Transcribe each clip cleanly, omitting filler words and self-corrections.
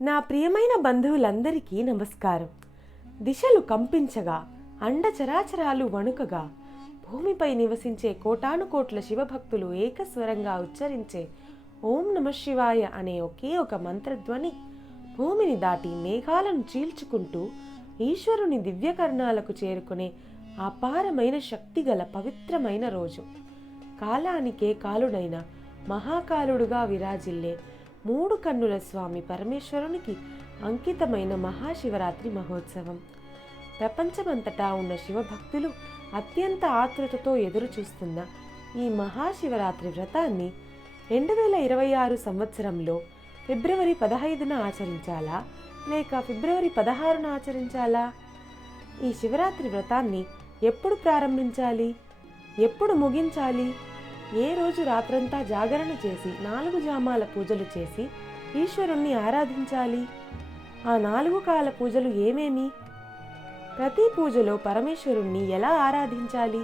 నా ప్రియమైన బంధువులందరికీ నమస్కారం. దిశలు కంపించగా, అండచరాచరాలు వణుకగా, భూమిపై నివసించే కోటానుకోట్ల శివభక్తులు ఏకస్వరంగా ఉచ్చరించే ఓం నమఃశివాయ అనే ఒకే ఒక మంత్రధ్వని భూమిని దాటి మేఘాలను చీల్చుకుంటూ ఈశ్వరుని దివ్యకర్ణాలకు చేరుకునే అపారమైన శక్తిగల పవిత్రమైన రోజు. కాలానికే కాలుడైన మహాకాలుడుగా విరాజిల్లే మూడు కన్నుల స్వామి పరమేశ్వరునికి అంకితమైన మహాశివరాత్రి మహోత్సవం. ప్రపంచమంతటా ఉన్న శివభక్తులు అత్యంత ఆతృతతో ఎదురు చూస్తున్న ఈ మహాశివరాత్రి వ్రతాన్ని 2026 సంవత్సరంలో ఫిబ్రవరి 15న ఆచరించాలా లేక ఫిబ్రవరి 16న ఆచరించాలా? ఈ శివరాత్రి వ్రతాన్ని ఎప్పుడు ప్రారంభించాలి, ఎప్పుడు ముగించాలి, ఏ రోజు రాత్రంతా జాగరణ చేసి 4 జామాల పూజలు చేసి ఈశ్వరుణ్ణి ఆరాధించాలి? ఆ 4 కాల పూజలు ఏమేమి? ప్రతి పూజలో పరమేశ్వరుణ్ణి ఎలా ఆరాధించాలి?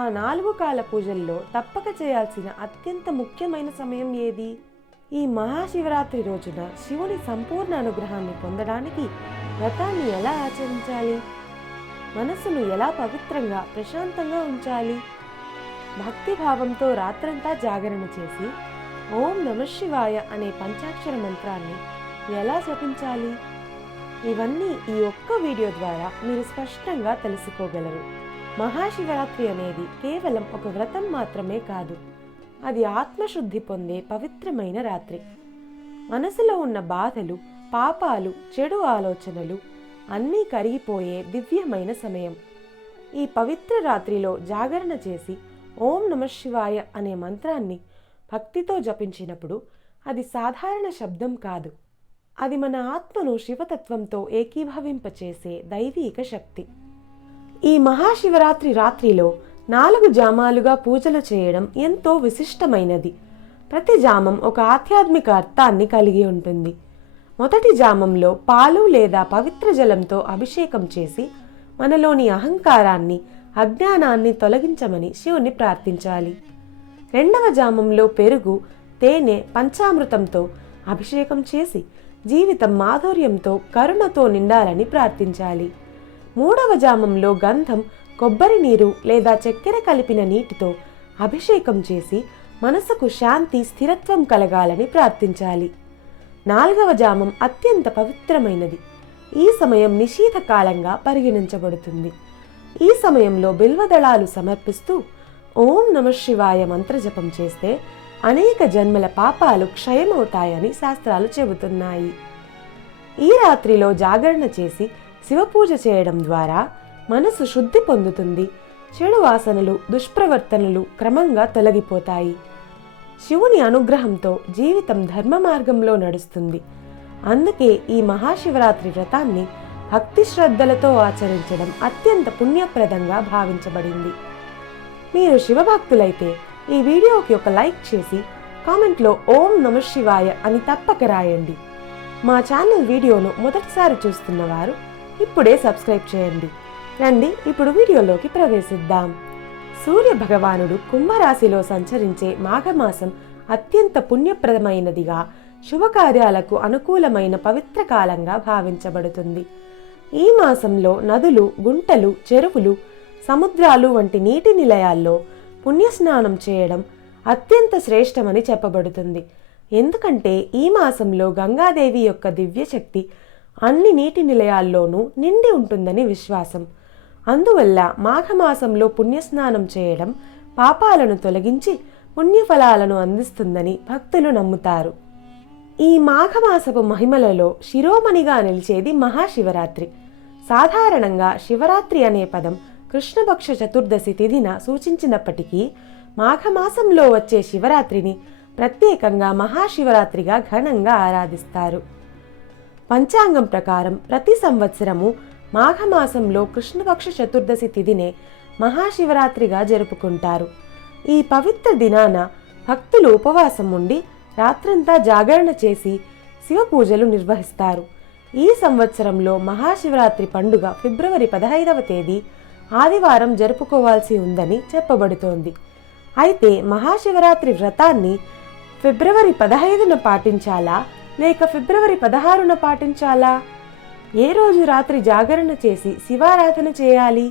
ఆ 4 కాల పూజల్లో తప్పక చేయాల్సిన అత్యంత ముఖ్యమైన సమయం ఏది? ఈ మహాశివరాత్రి రోజున శివుని సంపూర్ణ అనుగ్రహాన్ని పొందడానికి వ్రతాన్ని ఎలా ఆచరించాలి? మనసును ఎలా పవిత్రంగా ప్రశాంతంగా ఉంచాలి? భక్తిభావంతో రాత్రంతా జాగరణ చేసి ఓం నమఃశివాయ అనే పంచాక్షర మంత్రాన్ని ఎలా జపించాలి? ఇవన్నీ ఈ ఒక్క వీడియో ద్వారా మీరు స్పష్టంగా తెలుసుకోగలరు. మహాశివరాత్రి అనేది కేవలం ఒక వ్రతం మాత్రమే కాదు, అది ఆత్మశుద్ధి పొందే పవిత్రమైన రాత్రి. మనసులో ఉన్న బాధలు, పాపాలు, చెడు ఆలోచనలు అన్నీ కరిగిపోయే దివ్యమైన సమయం. ఈ పవిత్ర రాత్రిలో జాగరణ చేసి ఓం నమఃశివాయ అనే మంత్రాన్ని భక్తితో జపించినప్పుడు అది సాధారణ శబ్దం కాదు, అది మన ఆత్మను శివతత్వంతో ఏకీభవింపచేసే దైవీక శక్తి. ఈ మహాశివరాత్రి రాత్రిలో 4 జామాలుగా పూజలు చేయడం ఎంతో విశిష్టమైనది. ప్రతి జామం ఒక ఆధ్యాత్మిక అర్థాన్ని కలిగి ఉంటుంది. మొదటి జామంలో పాలు లేదా పవిత్ర జలంతో అభిషేకం చేసి మనలోని అహంకారాన్ని, అజ్ఞానాన్ని తొలగించమని శివుని ప్రార్థించాలి. రెండవ జామంలో పెరుగు, తేనె, పంచామృతంతో అభిషేకం చేసి జీవితం మాధుర్యంతో, కరుణతో నిండాలని ప్రార్థించాలి. మూడవ జామంలో గంధం, కొబ్బరి నీరు లేదా చక్కెర కలిపిన నీటితో అభిషేకం చేసి మనసుకు శాంతి, స్థిరత్వం కలగాలని ప్రార్థించాలి. నాలుగవ జామం అత్యంత పవిత్రమైనది. ఈ సమయం నిషీధ కాలంగా పరిగణించబడుతుంది. ఈ సమయంలో బిల్వదళాలు సమర్పిస్తూ ఓం నమఃశివాయ మంత్రజపం చేస్తే అనేక జన్మల పాపాలు క్షయమవుతాయని శాస్త్రాలు చెబుతున్నాయి. ఈ రాత్రిలో జాగరణ చేసి శివపూజ చేయడం ద్వారా మనసు శుద్ధి పొందుతుంది. చెడు వాసనలు, దుష్ప్రవర్తనలు క్రమంగా తొలగిపోతాయి. శివుని అనుగ్రహంతో జీవితం ధర్మ మార్గంలో నడుస్తుంది. అందుకే ఈ మహాశివరాత్రి వ్రతాన్ని భక్తి శ్రద్ధలతో ఆచరించడం అత్యంత పుణ్యప్రదంగా భావించబడింది. మీరు శివభక్తులైతే ఈ వీడియోకి ఒక లైక్ చేసి కామెంట్లో ఓం నమఃశివాయ అని తప్పక రాయండి. మా ఛానల్ వీడియోను మొదటిసారి చూస్తున్న వారు ఇప్పుడే సబ్స్క్రైబ్ చేయండి. రండి ఇప్పుడు వీడియోలోకి ప్రవేశిద్దాం. సూర్య భగవానుడు కుంభరాశిలో సంచరించే మాఘమాసం అత్యంత పుణ్యప్రదమైనదిగా, శుభకార్యాలకు అనుకూలమైన పవిత్ర కాలంగా భావించబడుతుంది. ఈ మాసంలో నదులు, గుంటలు, చెరువులు, సముద్రాలు వంటి నీటి నిలయాల్లో పుణ్యస్నానం చేయడం అత్యంత శ్రేష్టమని చెప్పబడుతుంది. ఎందుకంటే ఈ మాసంలో గంగాదేవి యొక్క దివ్యశక్తి అన్ని నీటి నిలయాల్లోనూ నిండి ఉంటుందని విశ్వాసం. అందువల్ల మాఘమాసంలో పుణ్యస్నానం చేయడం పాపాలను తొలగించి పుణ్యఫలాలను అందిస్తుందని భక్తులు నమ్ముతారు. ఈ మాఘమాసపు మహిమలలో శిరోమణిగా నిలిచేది మహాశివరాత్రి. సాధారణంగా శివరాత్రి అనే పదం కృష్ణపక్ష చతుర్దశి తిథిన సూచించినప్పటికీ మాఘమాసంలో వచ్చే శివరాత్రిని ప్రత్యేకంగా మహాశివరాత్రిగా ఘనంగా ఆరాధిస్తారు. పంచాంగం ప్రకారం ప్రతి సంవత్సరము మాఘమాసంలో కృష్ణపక్ష చతుర్దశి తిథినే మహాశివరాత్రిగా జరుపుకుంటారు. ఈ పవిత్ర దినాన భక్తులు ఉపవాసం ఉండి రాత్రంతా జాగరణ చేసి శివపూజలు నిర్వహిస్తారు. ఈ సంవత్సరంలో మహాశివరాత్రి పండుగ ఫిబ్రవరి 15వ తేదీ ఆదివారం జరుపుకోవాల్సి ఉందని చెప్పబడుతోంది. అయితే మహాశివరాత్రి వ్రతాన్ని ఫిబ్రవరి 15న పాటించాలా లేక ఫిబ్రవరి 16న పాటించాలా? ఏ రోజు రాత్రి జాగరణ చేసి శివారాధన చేయాలి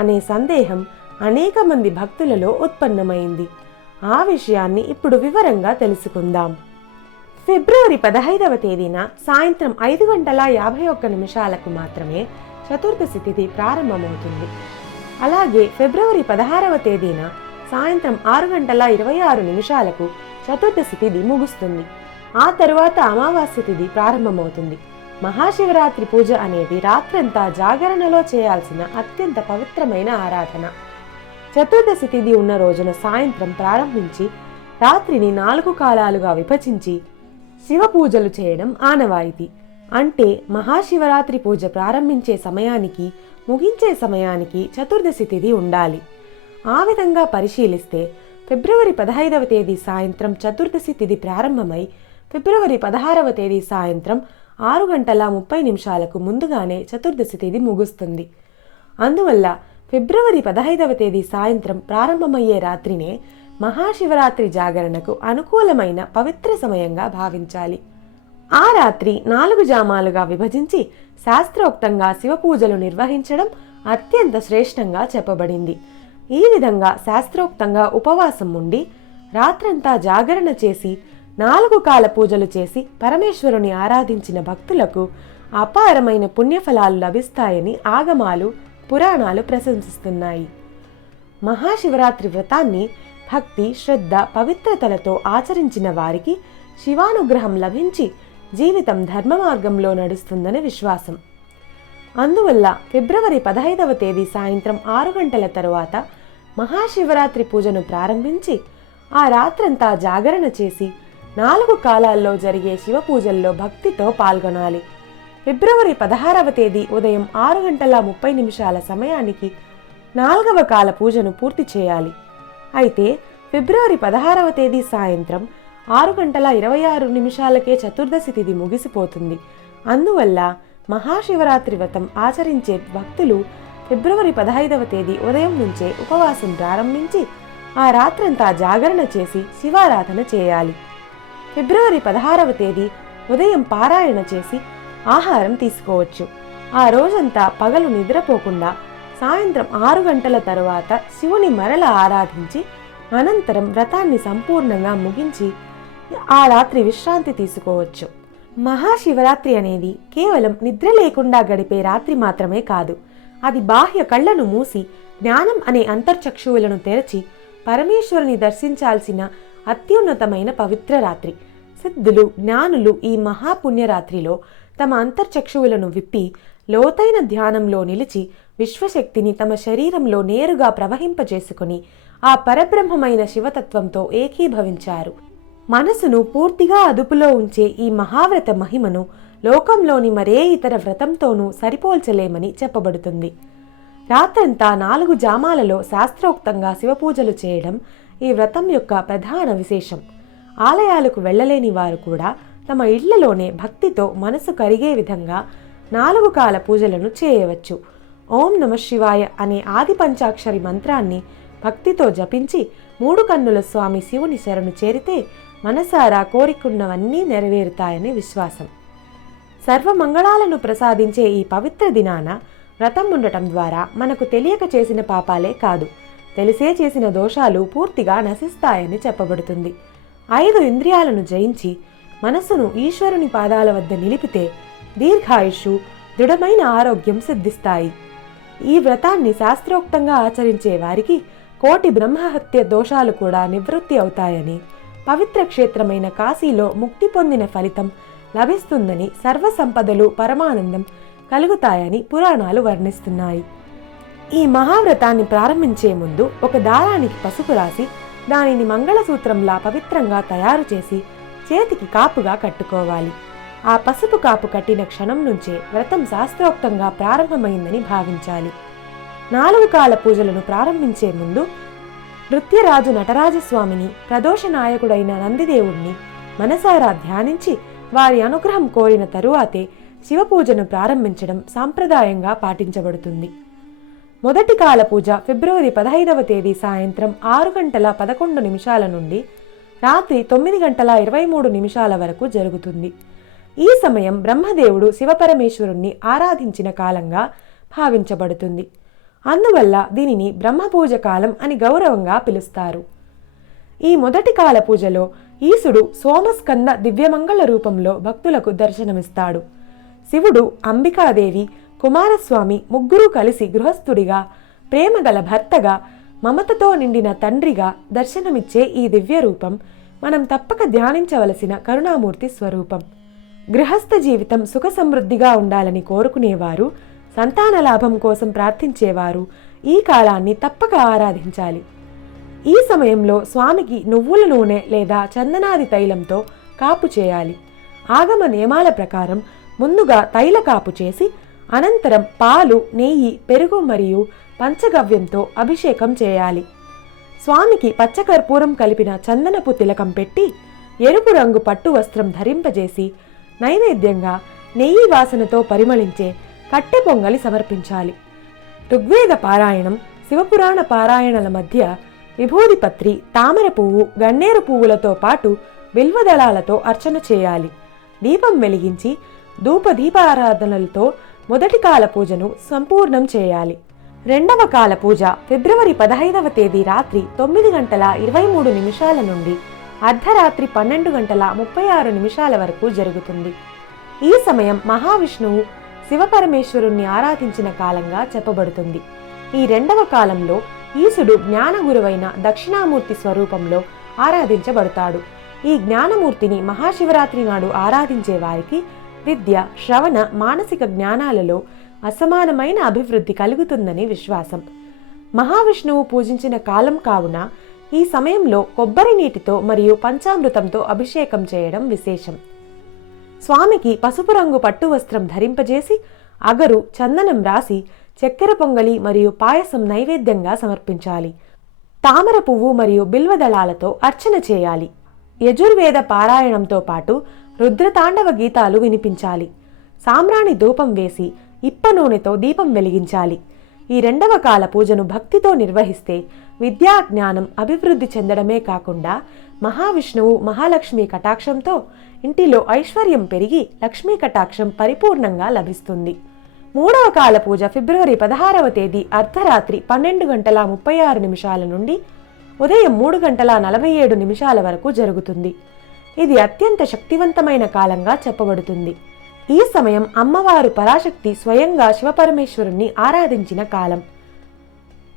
అనే సందేహం అనేక మంది భక్తులలో ఉత్పన్నమైంది. ఆ విషయాన్ని ఇప్పుడు వివరంగా తెలుసుకుందాం. ఫిబ్రవరి 15వ తేదీన సాయంత్రం 5:51 మాత్రమే చతుర్దశి తిథి ప్రారంభమవుతుంది. అలాగే ఫిబ్రవరి 16వ తేదీన సాయంత్రం 6:26 చతుర్దశి తిథి ముగుస్తుంది. ఆ తరువాత అమావాస్య తిథి ప్రారంభమవుతుంది. మహాశివరాత్రి పూజ అనేది రాత్రంతా జాగరణలో చేయాల్సిన అత్యంత పవిత్రమైన ఆరాధన. చతుర్దశి తిథి ఉన్న రోజున సాయంత్రం ప్రారంభించి రాత్రిని 4 కాలాలుగా విభజించి శివ పూజలు చేయడం ఆనవాయితీ. అంటే మహాశివరాత్రి పూజ ప్రారంభించే సమయానికి ముగించే సమయానికి చతుర్దశి తిథి ఉండాలి. ఆ విధంగా పరిశీలిస్తే ఫిబ్రవరి 15వ తేదీ సాయంత్రం చతుర్దశి తిథి ప్రారంభమై ఫిబ్రవరి 16వ తేదీ సాయంత్రం 6:30 ముందుగానే చతుర్దశి తిథి ముగుస్తుంది. అందువల్ల ఫిబ్రవరి 15వ తేదీ సాయంత్రం ప్రారంభమయ్యే రాత్రినే మహాశివరాత్రి జాగరణకు అనుకూలమైన పవిత్ర సమయంగా భావించాలి. ఆ రాత్రి 4 జామాలుగా విభజించి శాస్త్రోక్తంగా శివపూజలు నిర్వహించడం అత్యంత శ్రేష్టంగా చెప్పబడింది. ఈ విధంగా శాస్త్రోక్తంగా ఉపవాసం ఉండి రాత్రంతా జాగరణ చేసి 4 కాల పూజలు చేసి పరమేశ్వరుని ఆరాధించిన భక్తులకు అపారమైన పుణ్యఫలాలు లభిస్తాయని ఆగమాలు పురాణాలు ప్రశంసిస్తున్నాయి. మహాశివరాత్రి వ్రతాన్ని భక్తి శ్రద్ధ పవిత్రతలతో ఆచరించిన వారికి శివానుగ్రహం లభించి జీవితం ధర్మ మార్గంలో నడుస్తుందని విశ్వాసం. అందువల్ల ఫిబ్రవరి 15వ తేదీ సాయంత్రం 6 గంటల తరువాత మహాశివరాత్రి పూజను ప్రారంభించి ఆ రాత్రంతా జాగరణ చేసి 4 కాలాల్లో జరిగే శివ పూజల్లో భక్తితో పాల్గొనాలి. ఫిబ్రవరి 16వ తేదీ ఉదయం 6:30 సమయానికి 4వ కాల పూజను పూర్తి చేయాలి. అయితే ఫిబ్రవరి 16వ తేదీ సాయంత్రం 6:26 చతుర్దశి తిథి ముగిసిపోతుంది. అందువల్ల మహాశివరాత్రి వ్రతం ఆచరించే భక్తులు ఫిబ్రవరి 15వ తేదీ ఉదయం నుంచే ఉపవాసం ప్రారంభించి ఆ రాత్రంతా జాగరణ చేసి శివారాధన చేయాలి. ఫిబ్రవరి 16వ తేదీ ఉదయం పారాయణ చేసి ఆహారం తీసుకోవచ్చు. ఆ రోజంతా పగలు నిద్రపోకుండా సాయంత్రం 6 గంటల తరువాత శివుని మరల ఆరాధించి అనంతరం వ్రతాన్ని సంపూర్ణంగా ముగించి ఆ రాత్రి విశ్రాంతి తీసుకోవచ్చు. మహాశివరాత్రి అనేది కేవలం నిద్ర లేకుండా గడిపే రాత్రి మాత్రమే కాదు. అది బాహ్య కళ్లను మూసి జ్ఞానం అనే అంతర్చక్షువులను తెరచి పరమేశ్వరుని దర్శించాల్సిన అత్యున్నతమైన పవిత్ర రాత్రి. సిద్ధులు జ్ఞానులు ఈ మహాపుణ్యరాత్రిలో తమ అంతర్చక్షువులను విప్పి లోతైన ధ్యానంలో నిలిచి విశ్వశక్తిని తమ శరీరంలో నేరుగా ప్రవహింపజేసుకుని ఆ పరబ్రహ్మమైన శివతత్వంతో ఏకీభవించారు. మనసును పూర్తిగా అదుపులో ఉంచే ఈ మహావ్రత మహిమను లోకంలోని మరే ఇతర వ్రతంతోనూ సరిపోల్చలేమని చెప్పబడుతుంది. రాత్రంతా 4 జామాలలో శాస్త్రోక్తంగా శివపూజలు చేయడం ఈ వ్రతం యొక్క ప్రధాన విశేషం. ఆలయాలకు వెళ్ళలేని వారు కూడా తమ ఇళ్లలోనే భక్తితో మనసు కరిగే విధంగా 4 కాల పూజలను చేయవచ్చు. ఓం నమః శివాయ అనే ఆది పంచాక్షరి మంత్రాన్ని భక్తితో జపించి 3 కన్నుల స్వామి శివుని శరణు చేరితే మనసారా కోరికున్నవన్నీ నెరవేరుతాయని విశ్వాసం. సర్వమంగళాలను ప్రసాదించే ఈ పవిత్ర దినాన వ్రతం ఉండటం ద్వారా మనకు తెలియక చేసిన పాపాలే కాదు, తెలిసే చేసిన దోషాలు పూర్తిగా నశిస్తాయని చెప్పబడుతుంది. 5 ఇంద్రియాలను జయించి మనస్సును ఈశ్వరుని పాదాల వద్ద నిలిపితే దీర్ఘాయుషు దృఢమైన ఆరోగ్యం సిద్ధిస్తాయి. ఈ వ్రతాన్ని శాస్త్రోక్తంగా ఆచరించే వారికి కోటి బ్రహ్మహత్య దోషాలు కూడా నివృత్తి అవుతాయని, పవిత్ర క్షేత్రమైన కాశీలో ముక్తి పొందిన ఫలితం లభిస్తుందని, సర్వసంపదలు పరమానందం కలుగుతాయని పురాణాలు వర్ణిస్తున్నాయి. ఈ మహావ్రతాన్ని ప్రారంభించే ముందు ఒక దారానికి పసుపు రాసి దానిని మంగళసూత్రంలా పవిత్రంగా తయారు చేసి చేతికి కాపుగా కట్టుకోవాలి. ఆ పసుపు కాపు కట్టిన క్షణం నుంచే వ్రతం శాస్త్రోక్తంగా ప్రారంభమైందని భావించాలి. 4 కాల పూజలను ప్రారంభించే ముందు నృత్యరాజు నటరాజస్వామిని, ప్రదోష నాయకుడైన నందిదేవుణ్ణి మనసారా ధ్యానించి వారి అనుగ్రహం కోరిన తరువాతే శివపూజను ప్రారంభించడం సాంప్రదాయంగా పాటించబడుతుంది. మొదటి కాల పూజ ఫిబ్రవరి 15వ తేదీ సాయంత్రం 6:11 నుండి రాత్రి 9:23 వరకు జరుగుతుంది. ఈ సమయం బ్రహ్మదేవుడు శివపరమేశ్వరుణ్ణి ఆరాధించిన కాలంగా భావించబడుతుంది. అందువల్ల దీనిని బ్రహ్మపూజ కాలం అని గౌరవంగా పిలుస్తారు. ఈ మొదటి కాల పూజలో ఈశుడు సోమస్కంద దివ్యమంగళ రూపంలో భక్తులకు దర్శనమిస్తాడు. శివుడు, అంబికాదేవి, కుమారస్వామి ముగ్గురూ కలిసి గృహస్థుడిగా, ప్రేమగల భర్తగా, మమతతో నిండిన తండ్రిగా దర్శనమిచ్చే ఈ దివ్య రూపం మనం తప్పక ధ్యానించవలసిన కరుణామూర్తి స్వరూపం. గృహస్థ జీవితం సుఖ సమృద్ధిగా ఉండాలని కోరుకునేవారు, సంతాన లాభం కోసం ప్రార్థించేవారు ఈ కాలాన్ని తప్పక ఆరాధించాలి. ఈ సమయంలో స్వామికి నువ్వుల నూనె లేదా చందనాది తైలంతో కాపు చేయాలి. ఆగమ నియమాల ప్రకారం ముందుగా తైల కాపు చేసి అనంతరం పాలు, నెయ్యి, పెరుగు మరియు పంచగవ్యంతో అభిషేకం చేయాలి. స్వామికి పచ్చకర్పూరం కలిపిన చందనపు తిలకం పెట్టి ఎరుపు రంగు పట్టు వస్త్రం ధరింపజేసి నైవేద్యంగా నెయ్యి వాసనతో పరిమళించే కట్టె పొంగలి సమర్పించాలి. ఋగ్వేద పారాయణం, శివపురాణ పారాయణల మధ్య విభూదిపత్రి, తామర పువ్వు, గన్నేరు పువ్వులతో పాటు బిల్వదళాలతో అర్చన చేయాలి. దీపం వెలిగించి ధూపదీపారాధనలతో మొదటి కాల పూజను సంపూర్ణం చేయాలి. రెండవ కాల పూజ ఫిబ్రవరి 15వ తేదీ రాత్రి 9:23 నుండి అర్ధరాత్రి 12:36 వరకు జరుగుతుంది. ఈ సమయం మహావిష్ణువు శివపరమేశ్వరుణ్ణి ఆరాధించిన కాలంగా చెప్పబడుతుంది. ఈ రెండవ కాలంలో ఈశుడు జ్ఞాన గురువైన దక్షిణామూర్తి స్వరూపంలో ఆరాధించబడతాడు. ఈ జ్ఞానమూర్తిని మహాశివరాత్రి నాడు ఆరాధించే వారికి విద్య, శ్రవణ, మానసిక జ్ఞానాలలో అసమానమైన అభివృద్ధి కలుగుతుందని విశ్వాసం. మహావిష్ణువు పూజించిన కాలం కావున ఈ సమయంలో కొబ్బరి నీటితో మరియు పంచామృతంతో అభిషేకం చేయడం విశేషం. స్వామికి పసుపు రంగు పట్టు వస్త్రం ధరింపజేసి అగరు, చందనం రాసి చక్కెర పొంగలి మరియు పాయసం నైవేద్యంగా సమర్పించాలి. తామర పువ్వు మరియు బిల్వదళాలతో అర్చన చేయాలి. యజుర్వేద పారాయణంతో పాటు రుద్రతాండవ గీతాలు వినిపించాలి. సాంబ్రాణి ధూపం వేసి ఇప్ప నూనెతో దీపం వెలిగించాలి. ఈ రెండవ కాల పూజను భక్తితో నిర్వహిస్తే విద్యా, జ్ఞానం అభివృద్ధి చెందడమే కాకుండా మహావిష్ణువు, మహాలక్ష్మి కటాక్షంతో ఇంటిలో ఐశ్వర్యం పెరిగి లక్ష్మీ కటాక్షం పరిపూర్ణంగా లభిస్తుంది. మూడవ కాల పూజ ఫిబ్రవరి 16వ తేదీ అర్ధరాత్రి 12:36 నుండి ఉదయం 3:47 వరకు జరుగుతుంది. ఇది అత్యంత శక్తివంతమైన కాలంగా చెప్పబడుతుంది. ఈ సమయం అమ్మవారు పరాశక్తి స్వయంగా శివపరమేశ్వరుణ్ణి ఆరాధించిన కాలం.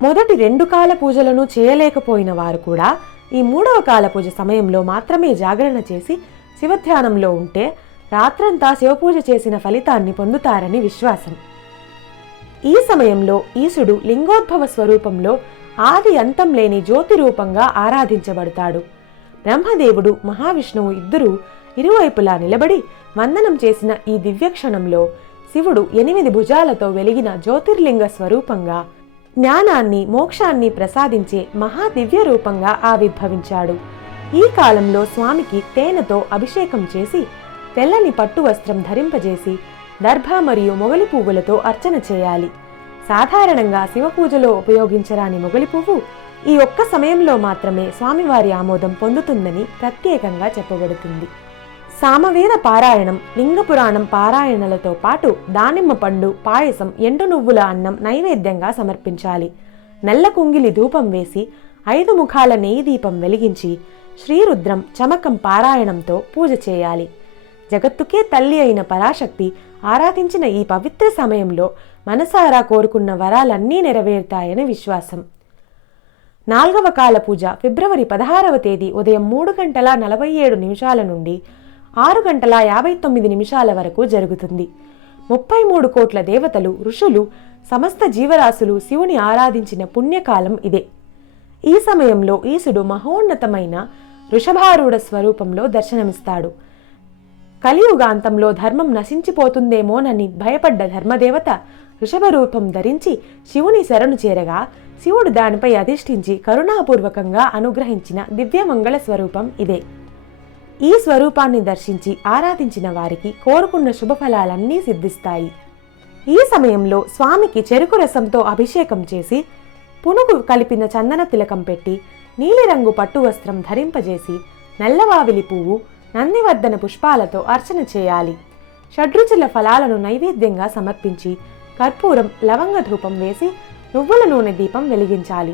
మొదటి 2 కాల పూజలను చేయలేకపోయిన వారు కూడా ఈ మూడవ కాల పూజ సమయంలో మాత్రమే జాగరణ చేసి శివధ్యానంలో ఉంటే రాత్రంతా శివపూజ చేసిన ఫలితాన్ని పొందుతారని విశ్వాసం. ఈ సమయంలో ఈశుడు లింగోద్భవ స్వరూపంలో ఆది అంతం లేని జ్యోతి రూపంగా ఆరాధించబడతాడు. బ్రహ్మదేవుడు, మహావిష్ణువు ఇద్దరూ ఇరువైపులా నిలబడి వందనం చేసిన ఈ దివ్యక్షణంలో శివుడు 8 భుజాలతో వెలిగిన జ్యోతిర్లింగ స్వరూపంగా జ్ఞానాన్ని, మోక్షాన్ని ప్రసాదించే మహాదివ్య రూపంగా ఆవిర్భవించాడు. ఈ కాలంలో స్వామికి తేనెతో అభిషేకం చేసి తెల్లని పట్టు వస్త్రం ధరింపజేసి దర్భ మరియు మొగలి పువ్వులతో అర్చన చేయాలి. సాధారణంగా శివపూజలో ఉపయోగించరాని మొగలి పువ్వు ఈ ఒక్క సమయంలో మాత్రమే స్వామివారి ఆమోదం పొందుతుందని ప్రత్యేకంగా చెప్పబడుతుంది. సామవేద పారాయణం, లింగపురాణం పారాయణలతో పాటు దానిమ్మ పండు, పాయసం, ఎండు నువ్వుల అన్నం నైవేద్యంగా సమర్పించాలి. నల్ల కుంగిలి ధూపం వేసి 5 ముఖాల నెయ్యి దీపం వెలిగించి శ్రీరుద్రం, చమకం పారాయణంతో పూజ చేయాలి. జగత్తుకే తల్లి అయిన పరాశక్తి ఆరాధించిన ఈ పవిత్ర సమయంలో మనసారా కోరుకున్న వరాలన్నీ నెరవేరుతాయని విశ్వాసం. 4వ కాల పూజ ఫిబ్రవరి 16వ తేదీ ఉదయం 3:47 నుండి 6:59 వరకు జరుగుతుంది. 33 కోట్ల దేవతలు, ఋషులు, సమస్త జీవరాశులు శివుని ఆరాధించిన పుణ్యకాలం ఇదే. ఈ సమయంలో ఈశుడు మహోన్నతమైన వృషభారూఢ స్వరూపంలో దర్శనమిస్తాడు. కలియుగాంతంలో ధర్మం నశించిపోతుందేమోనని భయపడ్డ ధర్మదేవత వృషభ రూపం ధరించి శివుని శరణు చేరగా శివుడు దానిపై అధిష్ఠించి కరుణాపూర్వకంగా అనుగ్రహించిన దివ్యమంగళ స్వరూపం ఇదే. ఈ స్వరూపాన్ని దర్శించి ఆరాధించిన వారికి కోరుకున్న శుభఫలాలన్నీ సిద్ధిస్తాయి. ఈ సమయంలో స్వామికి చెరుకు రసంతో అభిషేకం చేసి పునుగు కలిపిన చందన తిలకం పెట్టి నీలిరంగు పట్టు వస్త్రం ధరింపజేసి నల్లవావిలి పువ్వు, నందివర్ధన పుష్పాలతో అర్చన చేయాలి. షడ్రుచుల ఫలాలను నైవేద్యంగా సమర్పించి కర్పూరం, లవంగ ధూపం వేసి నువ్వుల నూనె దీపం వెలిగించాలి.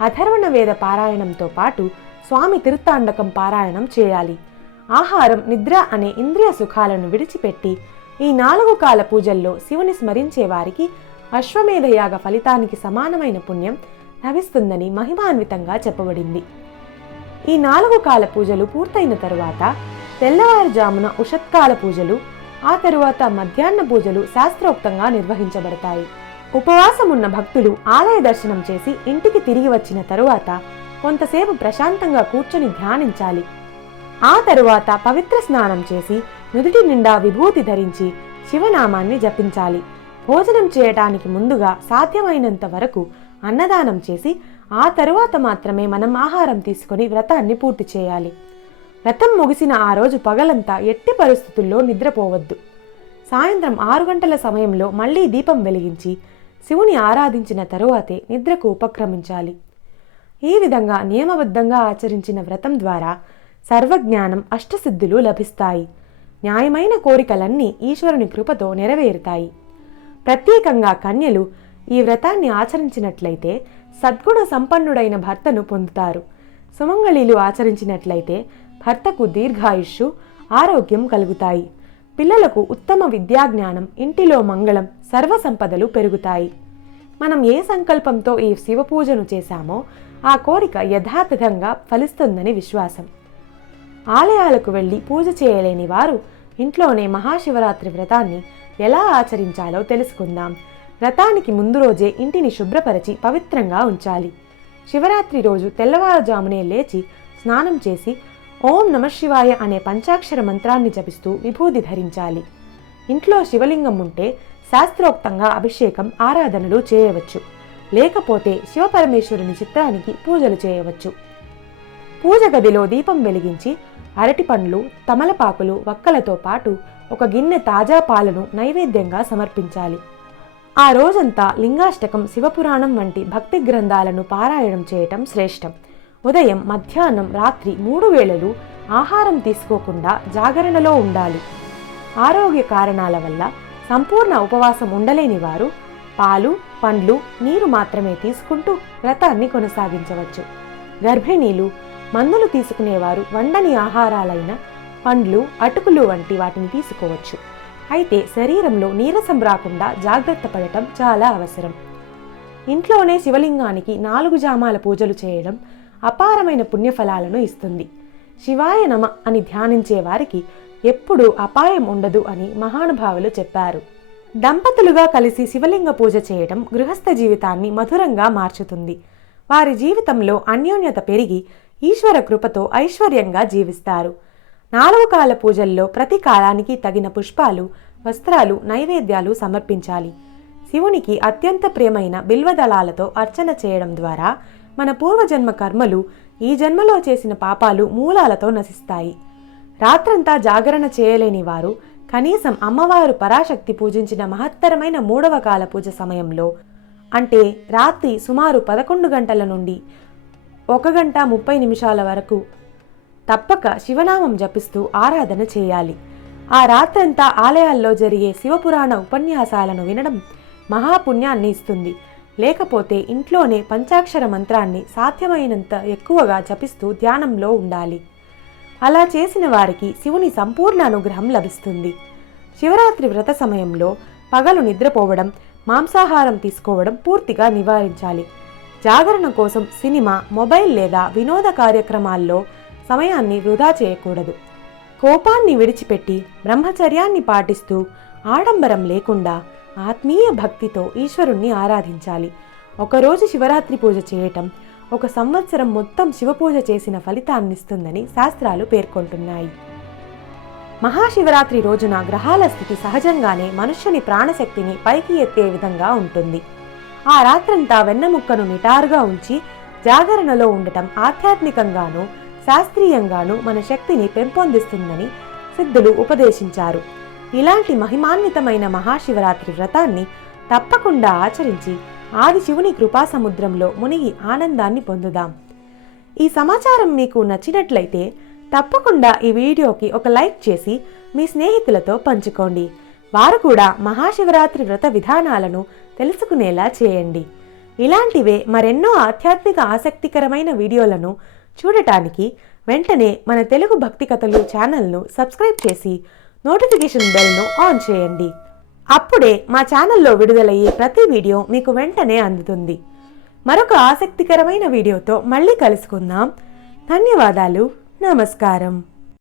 అథర్వణ వేద పారాయణంతో పాటు స్వామి తిరుత్తాండకం పారాయణం చేయాలి. ఆహారం, నిద్ర అనే ఇంద్రియ సుఖాలను విడిచిపెట్టి ఈ 4 కాల పూజల్లో శివుని స్మరించే వారికి అశ్వమేధయాగ ఫలితానికి సమానమైన పుణ్యం లభిస్తుందని మహిమాన్వితంగా చెప్పబడింది. ఈ 4 కాల పూజలు పూర్తయిన తరువాత తెల్లవారుజామున ఉషత్కాల పూజలు, ఆ తరువాత మధ్యాహ్న పూజలు శాస్త్రోక్తంగా నిర్వహించబడతాయి. ఉపవాసమున్న భక్తులు ఆలయ దర్శనం చేసి ఇంటికి తిరిగి వచ్చిన తరువాత కొంతసేపు ప్రశాంతంగా కూర్చొని ధ్యానించాలి. ఆ తరువాత పవిత్ర స్నానం చేసి నుదుటి నిండా విభూతి ధరించి శివనామాన్ని జపించాలి. భోజనం చేయటానికి ముందుగా సాధ్యమైనంత వరకు అన్నదానం చేసి ఆ తరువాత మాత్రమే మనం ఆహారం తీసుకొని వ్రతాన్ని పూర్తి చేయాలి. వ్రతం ముగిసిన ఆ రోజు పగలంతా ఎట్టి పరిస్థితుల్లో నిద్రపోవద్దు. సాయంత్రం 6 గంటల సమయంలో మళ్లీ దీపం వెలిగించి శివుని ఆరాధించిన తరువాతే నిద్రకు ఉపక్రమించాలి. ఈ విధంగా నియమబద్ధంగా ఆచరించిన వ్రతం ద్వారా సర్వజ్ఞానం, అష్టసిద్ధులు లభిస్తాయి. న్యాయమైన కోరికలన్నీ ఈశ్వరుని కృపతో నెరవేరుతాయి. ప్రత్యేకంగా కన్యలు ఈ వ్రతాన్ని ఆచరించినట్లయితే సద్గుణ సంపన్నుడైన భర్తను పొందుతారు. సుమంగళీలు ఆచరించినట్లయితే భర్తకు దీర్ఘాయుష్షు, ఆరోగ్యం కలుగుతాయి. పిల్లలకు ఉత్తమ విద్యాజ్ఞానం, ఇంటిలో మంగళం, సర్వసంపదలు పెరుగుతాయి. మనం ఏ సంకల్పంతో ఈ శివపూజను చేశామో ఆ కోరిక యథాతథంగా ఫలిస్తుందని విశ్వాసం. ఆలయాలకు వెళ్ళి పూజ చేయలేని వారు ఇంట్లోనే మహాశివరాత్రి వ్రతాన్ని ఎలా ఆచరించాలో తెలుసుకుందాం. వ్రతానికి ముందు రోజే ఇంటిని శుభ్రపరిచి పవిత్రంగా ఉంచాలి. శివరాత్రి రోజు తెల్లవారుజామునే లేచి స్నానం చేసి ఓం నమఃశివాయ అనే పంచాక్షర మంత్రాన్ని జపిస్తూ విభూది ధరించాలి. ఇంట్లో శివలింగం ఉంటే శాస్త్రోక్తంగా అభిషేకం, ఆరాధనలు చేయవచ్చు. లేకపోతే శివపరమేశ్వరుని చిత్రానికి పూజలు చేయవచ్చు. పూజ గదిలో దీపం వెలిగించి అరటి పండ్లు, తమలపాకులు, వక్కలతో పాటు ఒక గిన్నె తాజా పాలను నైవేద్యంగా సమర్పించాలి. ఆ రోజంతా లింగాష్టకం, శివపురాణం వంటి భక్తి గ్రంథాలను పారాయణం చేయటం శ్రేష్టం. ఉదయం, మధ్యాహ్నం, రాత్రి 3 వేళలు ఆహారం తీసుకోకుండా జాగరణలో ఉండాలి. ఆరోగ్య కారణాల వల్ల సంపూర్ణ ఉపవాసం ఉండలేని వారు పాలు, పండ్లు, నీరు మాత్రమే తీసుకుంటూ వ్రతాన్ని కొనసాగించవచ్చు. గర్భిణీలు, మందులు తీసుకునేవారు వండని ఆహారాలైన పండ్లు, అటుకులు వంటి వాటిని తీసుకోవచ్చు. అయితే శరీరంలో నీరసం రాకుండా జాగ్రత్త పడటం చాలా అవసరం. ఇంట్లోనే శివలింగానికి 4 జామాల పూజలు చేయడం అపారమైన పుణ్యఫలాలను ఇస్తుంది. శివాయ నమ అని ధ్యానించే వారికి ఎప్పుడూ అపాయం ఉండదు అని మహానుభావులు చెప్పారు. దంపతులుగా కలిసి శివలింగ పూజ చేయడం గృహస్థ జీవితాన్ని మధురంగా మార్చుతుంది. వారి జీవితంలో అన్యోన్యత పెరిగి ఈశ్వర కృపతో ఐశ్వర్యంగా జీవిస్తారు. 4 కాల పూజల్లో ప్రతి కాలానికి తగిన పుష్పాలు, వస్త్రాలు, నైవేద్యాలు సమర్పించాలి. శివునికి అత్యంత ప్రియమైన బిల్వదళాలతో అర్చన చేయడం ద్వారా మన పూర్వజన్మ కర్మలు, ఈ జన్మలో చేసిన పాపాలు మూలాలతో నశిస్తాయి. రాత్రంతా జాగరణ చేయలేని వారు కనీసం అమ్మవారు పరాశక్తి పూజించిన మహత్తరమైన 3వ కాల పూజ సమయంలో, అంటే రాత్రి సుమారు 11 గంటల నుండి 1 గంట 30 నిమిషాల వరకు తప్పక శివనామం జపిస్తూ ఆరాధన చేయాలి. ఆ రాత్రంతా ఆలయాల్లో జరిగే శివపురాణ ఉపన్యాసాలను వినడం మహాపుణ్యాన్ని ఇస్తుంది. లేకపోతే ఇంట్లోనే పంచాక్షర మంత్రాన్ని సాధ్యమైనంత ఎక్కువగా జపిస్తూ ధ్యానంలో ఉండాలి. అలా చేసిన వారికి శివుని సంపూర్ణ అనుగ్రహం లభిస్తుంది. శివరాత్రి వ్రత సమయంలో పగలు నిద్రపోవడం, మాంసాహారం తీసుకోవడం పూర్తిగా నివారించాలి. జాగరణ కోసం సినిమా, మొబైల్ లేదా వినోద కార్యక్రమాల్లో సమయాన్ని వృధా చేయకూడదు. కోపాన్ని విడిచిపెట్టి బ్రహ్మచర్యాన్ని పాటిస్తూ ఆడంబరం లేకుండా ఆత్మీయ భక్తితో ఈశ్వరుణ్ణి ఆరాధించాలి. ఒకరోజు శివరాత్రి పూజ చేయటం 1 సంవత్సరం మొత్తం శివపూజ చేసిన ఫలితాన్నిస్తుందని శాస్త్రాలు పేర్కొంటున్నాయి. మహాశివరాత్రి రోజున గ్రహాల స్థితి సహజంగానే మనుష్యుని ప్రాణశక్తిని పైకి ఎత్తే విధంగా ఉంటుంది. ఆ రాత్రంతా వెన్నముక్కను నిటారుగా ఉంచి జాగరణలో ఉండటం ఆధ్యాత్మికంగానూ శాస్త్రీయంగానూ మన శక్తిని పెంపొందిస్తుందని సిద్ధులు ఉపదేశించారు. ఇలాంటి మహిమాన్వితమైన మహాశివరాత్రి వ్రతాన్ని తప్పకుండా ఆచరించి ఆది శివుని కృపా సముద్రంలో మునిగి ఆనందాన్ని పొందుదాం. ఈ సమాచారం మీకు నచ్చినట్లయితే తప్పకుండా ఈ వీడియోకి ఒక లైక్ చేసి మీ స్నేహితులతో పంచుకోండి. వారు కూడా మహాశివరాత్రి వ్రత విధానాలను తెలుసుకునేలా చేయండి. ఇలాంటివే మరెన్నో ఆధ్యాత్మిక ఆసక్తికరమైన వీడియోలను చూడటానికి వెంటనే మన తెలుగు భక్తి కథలు ఛానల్ను సబ్స్క్రైబ్ చేసి నోటిఫికేషన్ బెల్ను ఆన్ చేయండి. అప్పుడే మా ఛానల్లో విడుదలయ్యే ప్రతి వీడియో మీకు వెంటనే అందుతుంది. మరొక ఆసక్తికరమైన వీడియోతో మళ్ళీ కలుసుకుందాం. ధన్యవాదాలు. నమస్కారం.